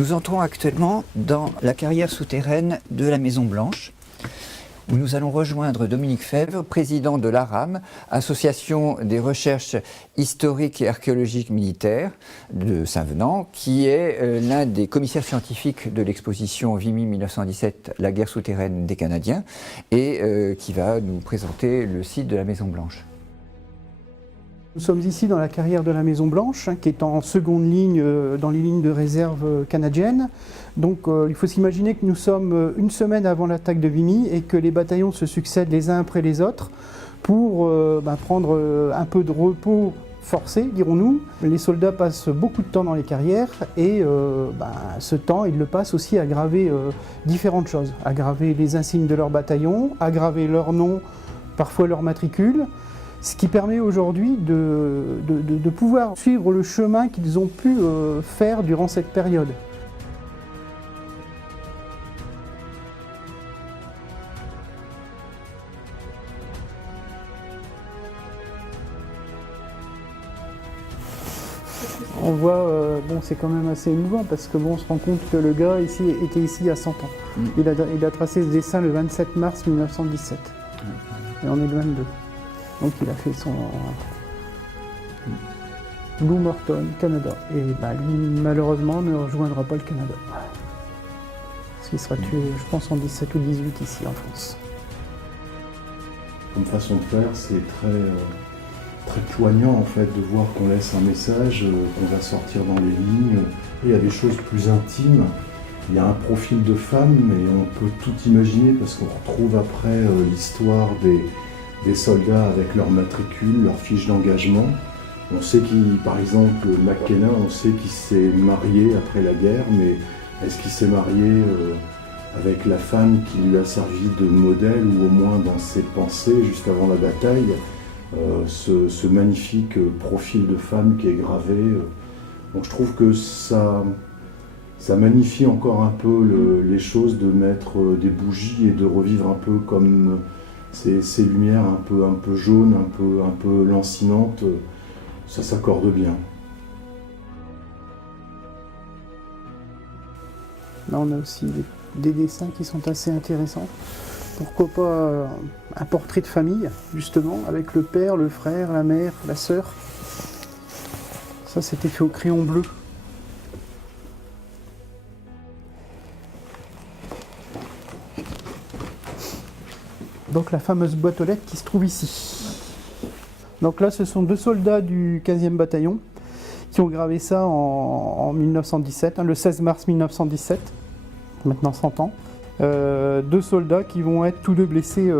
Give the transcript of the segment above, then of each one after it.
Nous entrons actuellement dans la carrière souterraine de la Maison Blanche, où nous allons rejoindre Dominique Fèvre, président de l'ARAM, Association des recherches historiques et archéologiques militaires de Saint-Venant, qui est l'un des commissaires scientifiques de l'exposition Vimy 1917, la guerre souterraine des Canadiens, et qui va nous présenter le site de la Maison Blanche. Nous sommes ici dans la carrière de la Maison Blanche, qui est en seconde ligne dans les lignes de réserve canadiennes. Donc il faut s'imaginer que nous sommes une semaine avant l'attaque de Vimy et que les bataillons se succèdent les uns après les autres pour prendre un peu de repos forcé, dirons-nous. Les soldats passent beaucoup de temps dans les carrières et ce temps, ils le passent aussi à graver différentes choses. À graver les insignes de leur bataillon, à graver leur nom, parfois leur matricule. Ce qui permet aujourd'hui de pouvoir suivre le chemin qu'ils ont pu faire durant cette période. On voit, c'est quand même assez émouvant parce que on se rend compte que le gars ici était ici à 100 ans. Il a tracé ce dessin le 27 mars 1917 et on est le 22. Donc il a fait son Blue Morton, Canada. Et lui, malheureusement, ne rejoindra pas le Canada. Parce qu'il sera tué, je pense, en 17 ou 18 ici en France. Comme façon de faire, c'est très poignant en fait de voir qu'on laisse un message, qu'on va sortir dans les lignes. Il y a des choses plus intimes. Il y a un profil de femme, mais on peut tout imaginer parce qu'on retrouve après l'histoire des soldats avec leur matricule, leur fiche d'engagement. On sait par exemple, McKenna, on sait qu'il s'est marié après la guerre, mais est-ce qu'il s'est marié avec la femme qui lui a servi de modèle, ou au moins dans ses pensées, juste avant la bataille, ce magnifique profil de femme qui est gravé. Donc je trouve que ça magnifie encore un peu les choses, de mettre des bougies et de revivre un peu comme ces lumières un peu jaunes, un peu lancinantes, ça s'accorde bien. Là on a aussi des dessins qui sont assez intéressants. Pourquoi pas un portrait de famille, justement, avec le père, le frère, la mère, la sœur. Ça c'était fait au crayon bleu. Donc la fameuse boîte aux lettres qui se trouve ici. Donc là ce sont deux soldats du 15e bataillon qui ont gravé ça en 1917, le 16 mars 1917, maintenant 100 ans. Deux soldats qui vont être tous deux blessés,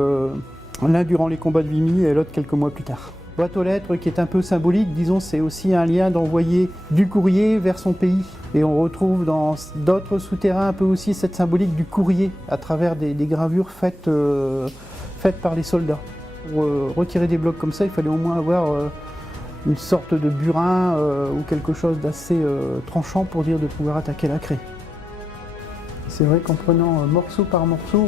l'un durant les combats de Vimy et l'autre quelques mois plus tard. Boîte aux lettres qui est un peu symbolique, disons, c'est aussi un lien d'envoyer du courrier vers son pays. Et on retrouve dans d'autres souterrains un peu aussi cette symbolique du courrier à travers des gravures faites par les soldats. Pour retirer des blocs comme ça, il fallait au moins avoir une sorte de burin ou quelque chose d'assez tranchant pour dire de pouvoir attaquer la craie. C'est vrai qu'en prenant morceau par morceau,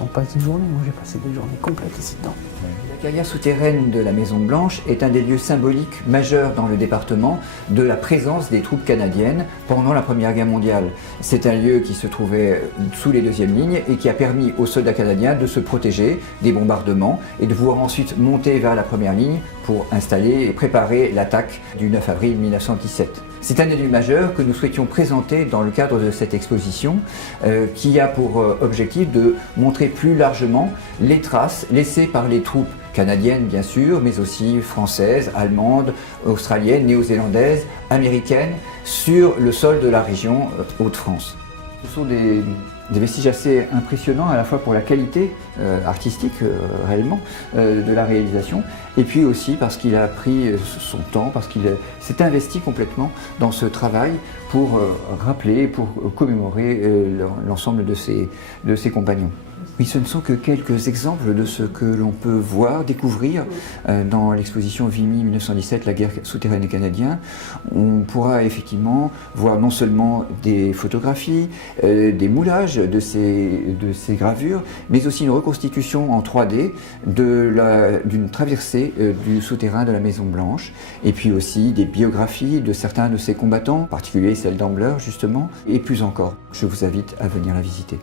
on passe des journées. Moi j'ai passé des journées complètes ici dedans. La carrière souterraine de la Maison Blanche est un des lieux symboliques majeurs dans le département de la présence des troupes canadiennes pendant la Première Guerre mondiale. C'est un lieu qui se trouvait sous les deuxièmes lignes et qui a permis aux soldats canadiens de se protéger des bombardements et de pouvoir ensuite monter vers la première ligne pour installer et préparer l'attaque du 9 avril 1917. C'est un des lieux majeurs que nous souhaitions présenter dans le cadre de cette exposition qui a pour objectif de montrer plus largement les traces laissées par les troupes canadiennes bien sûr, mais aussi françaises, allemandes, australiennes, néo-zélandaises, américaines, sur le sol de la région Hauts-de-France. Ce sont des vestiges assez impressionnants à la fois pour la qualité artistique réellement de la réalisation, et puis aussi parce qu'il a pris son temps, parce qu'il s'est investi complètement dans ce travail pour rappeler, pour commémorer l'ensemble de ses compagnons. Oui, ce ne sont que quelques exemples de ce que l'on peut voir, découvrir dans l'exposition Vimy 1917, la guerre souterraine des Canadiens. On pourra effectivement voir non seulement des photographies, des moulages images de ces gravures, mais aussi une reconstitution en 3D d'une traversée du souterrain de la Maison Blanche, et puis aussi des biographies de certains de ces combattants, en particulier celle d'Ambler justement, et plus encore. Je vous invite à venir la visiter.